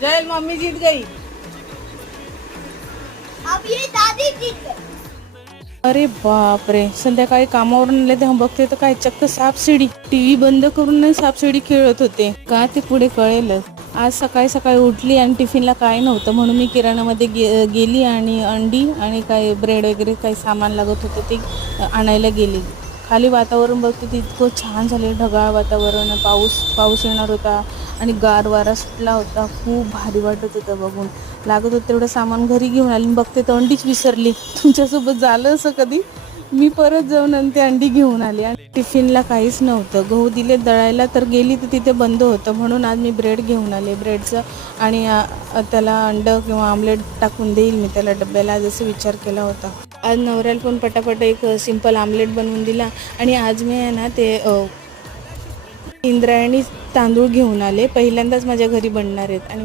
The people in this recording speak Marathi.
जय मम्मी जीत गई। अब ये दादी जीत गई। अरे बापरे, संध्याकाळी कामावरून आले तेव्हा बघते तर काय चक्क सापशिडी, टीव्ही बंद करून नाही सापशिडी खेळत होते का ते पुढे कळेलच. आज सकाळी सकाळी उठली आणि टिफिनला काय नव्हतं म्हणून मी किराणामध्ये गेली आणि अंडी आणि काय ब्रेड वगैरे काही सामान लागत होतं ते आणायला गेली. खाली वातावरण बघते ते इतकं छान झाले, ढगाळ वातावरण, पाऊस येणार होता आणि गार वारा सुटला होता. खूप भारी वाटत होतं बघून. लागत होतं तेवढं सामान घरी घेऊन आली, बघते तर अंडीच विसरली. तुमच्यासोबत झालं असं कधी? मी परत जाऊन आणि ते अंडी घेऊन आली आणि टिफिनला काहीच नव्हतं. गहू दिले दळायला तर गेली तर तिथे बंद होतं म्हणून आज मी ब्रेड घेऊन आले. ब्रेडचं आणि त्याला अंडं किंवा आमलेट टाकून देईल मी त्याला डब्याला, जसं विचार केला होता. आज नवऱ्याला पण पटापट एक सिंपल आमलेट बनवून दिला. आणि आज मी आहे ना ते इंद्रायणी तांदूळ घेऊन आले, पहिल्यांदाच माझ्या घरी बनणार आहेत आणि